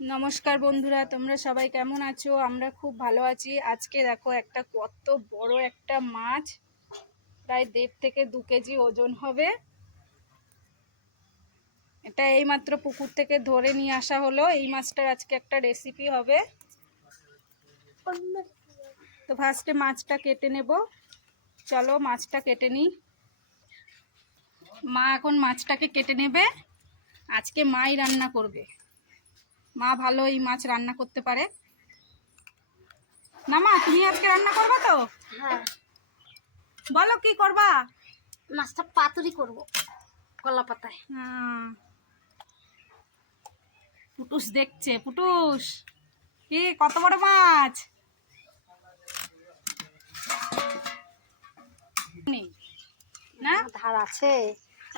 নমস্কার বন্ধুরা, তোমরা সবাই কেমন আছো? আমরা খুব ভালো আছি। আজকে দেখো একটা কত বড় একটা মাছ, প্রায় 1.5 থেকে 2 কেজি ওজন হবে। এটা এইমাত্র পুকুর থেকে ধরে নিয়ে আসা হলো। এই মাছটার আজকে একটা রেসিপি হবে। তো ফার্স্টে মাছটা কেটে নেব। চলো মাছটা কেটে নিই। মা এখন মাছটাকে কেটে নেবে। আজকে মাই রান্না করবে। মা ভালো এই মাছ রান্না করতে পারে না। মা, তুমি আজকে রান্না করবে তো? হ্যাঁ, বলো কি করবা? মাছটা পাতুরি করব কলা পাতায়। পুটুস দেখছে। পুটুস, কি কত বড় মাছ! নেই না, ধার আছে,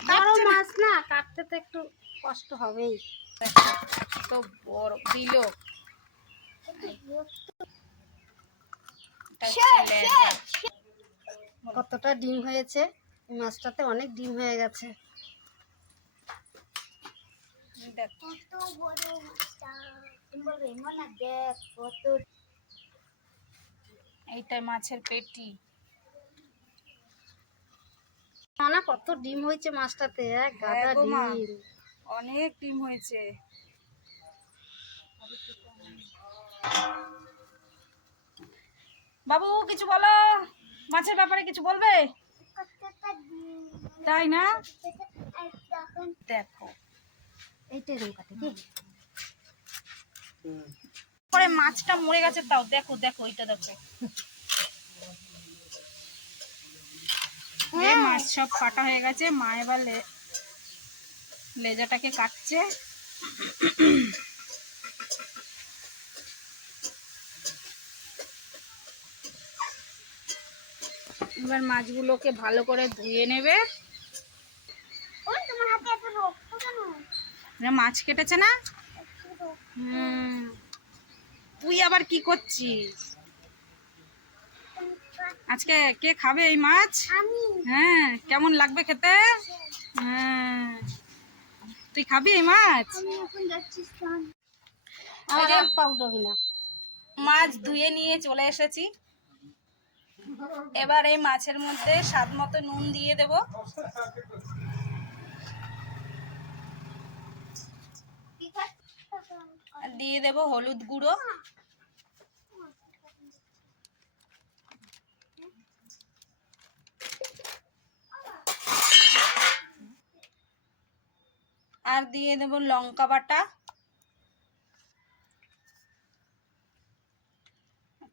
বড় মাছ না, কাটতে তো একটু কষ্ট হবেই। তো বড় দিল। কতটা ডিম হয়েছে এই মাছটাতে, অনেক ডিম হয়ে গেছে। এইটাই মাছের পেটি। না, কত ডিম হয়েছে মাছটাতে, এক গাদা গো মা, ডিম। অনেক ডিম হয়েছে। বাবু কিছু বলো, মাছের ব্যাপারে কিছু বলবে? তাই না? দেখো এইটাই রুম কাটে কি পরে মাছটা মরে গেছে। তাও দেখো দেখো, এটা দেখো। মাছ সব কাটা হয়ে গেছে। মা এবার লেজাটাকে কাটছে। এবার মাছগুলোকে ভালো করে ধুয়ে নেবে। মাছ কেটেছে না? তুই আবার কি করছিস? আজকে কে খাবে এই মাছ? হ্যাঁ, কেমন লাগবে খেতে? হ্যাঁ, তুই খাবি এই মাছ? মাছ ধুয়ে নিয়ে চলে এসেছি। এবার এই মাছের মধ্যে স্বাদ মতো নুন দিয়ে দেব। আর দিয়ে দেব হলুদ গুঁড়ো। আর দিয়ে দেব লঙ্কা বাটা,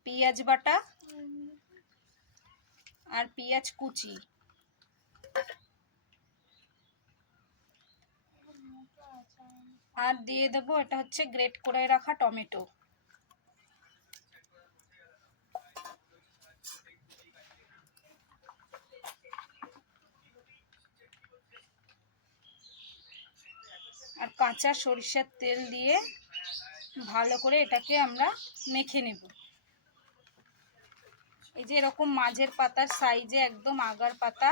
পেঁয়াজ বাটা আর পেঁয়াজ কুচি। আর দিয়ে দেবো, এটা হচ্ছে গ্রেট করে রাখা টমেটো। আর কাঁচা সরিষার তেল দিয়ে ভালো করে এটাকে আমরা মেখে নেব। এই যে এরকম মাঝের পাতার সাইজে একদম আগার পাতা,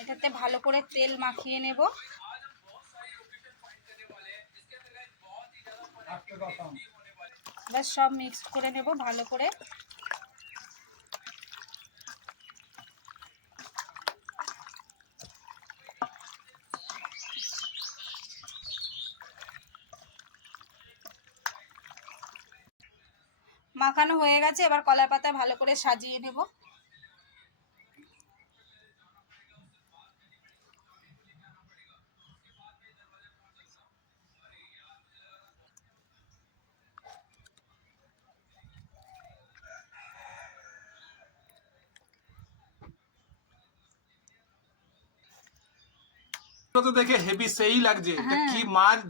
এটাতে ভালো করে তেল মাখিয়ে নেব। এবার সব মিক্স করে নেব ভালো করে। মাখানো হয়ে গেছে। এবার কলা পাতা ভালো করে সাজিয়ে নেব। তো দেখে হেভি সেই লাগছে। এটা কি মাছ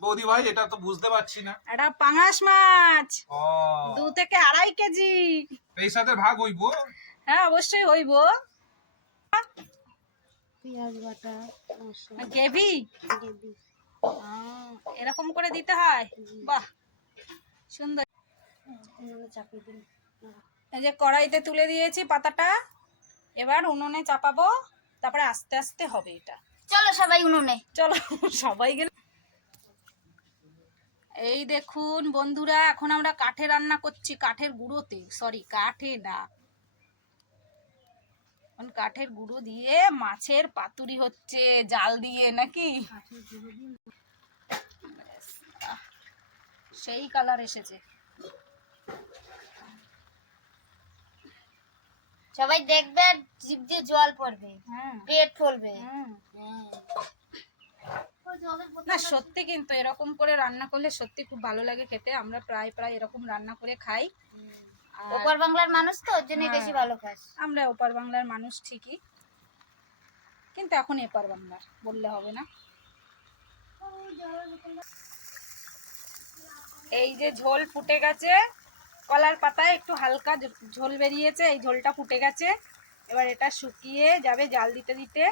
বৌদি ভাই? এটা তো বুঝতে পারছি না। এটা পাঙাশ মাছ, ও 2 থেকে 2.5 কেজি। এই সাথে ভাগ হইবো? হ্যাঁ, অবশ্যই হইব। পেঁয়াজ বাটা, গ্রেভি এরকম করে দিতে হয়। বাহ, সুন্দর। চাপিয়ে দিন। এই যে কড়াইতে তুলে দিয়েছি পাতাটা। এবার উনুনে চাপাবো, তারপরে আস্তে আস্তে হবে এটা। চলো সবাই উনুনে। চলো সবাই গেলে। এই দেখুন বন্ধুরা, এখন আমরা কাঠে রান্না করছি, কাঠের গুঁড়োতে, সরি কাঠে না, এখন কাঠের গুঁড়ো দিয়ে মাছের পাতুরি হচ্ছে জাল দিয়ে, নাকি সেই কালার এসেছে। সবাই দেখবে আর জিভ দিয়ে জল পড়বে, হ্যাঁ পেট ফুলবে। না সত্যি কিন্তু এরকম করে রান্না করলে সত্যি খুব ভালো লাগে খেতে। আমরা প্রায় প্রায় এরকম রান্না করে খাই। আর ওপার বাংলার মানুষ তো ওর জন্যই হ্যাঁ, বেশি ভালো খাস। আমরা ওপার বাংলার মানুষ ঠিকই, কিন্তু এখন এপার বাংলার বললে হবে না। এই যে ঝোল ফুটে গেছে, কলার পাতায় একটু হালকা ঝোল বেরিয়েছে, এই ঝোলটা ফুটে গেছে। এবার এটা শুকিয়ে যাবে জাল দিতে দিতে।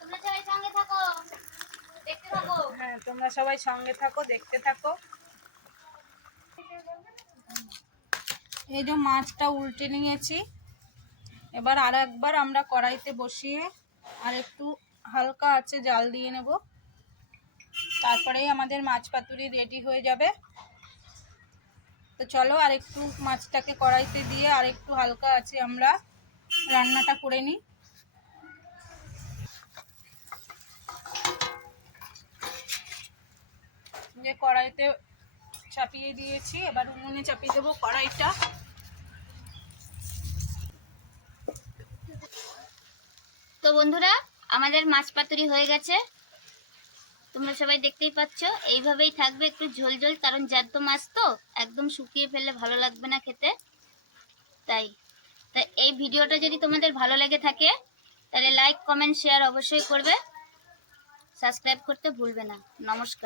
তোমরা সবাই সঙ্গে থাকো, দেখতে থাকো। হ্যাঁ তোমরা সবাই সঙ্গে থাকো, দেখতে থাকো। এই যে মাছটা উল্টে নিয়েছি, এবার আর একবার আমরা কড়াইতে বসিয়ে আর একটু হালকা আছে জাল দিয়ে নেব, তারপরেই আমাদের মাছ পাতুরি রেডি হয়ে যাবে। তো চলো আর একটু মাছটাকে কড়াইতে দিয়ে আর একটু হালকা আছে আমরা রান্নাটা করে নিই। যে কড়াইতে চাপিয়ে দিয়েছি, এবার উনুনে চাপিয়ে দেবো কড়াইটা। তো বন্ধুরা, আমাদের মাছ পাতুরি হয়ে গেছে, তোমরা সবাই দেখতেই পাচ্ছ। এইভাবেই থাকবে, একটু ঝোল ঝোল, কারণ জ্যান্ত মাছ তো একদম শুকিয়ে ফেললে ভালো লাগবে না খেতে। তাই এই ভিডিওটা যদি তোমাদের ভালো লেগে থাকে তাহলে লাইক কমেন্ট শেয়ার অবশ্যই করবে, সাবস্ক্রাইব করতে ভুলবে না। নমস্কার।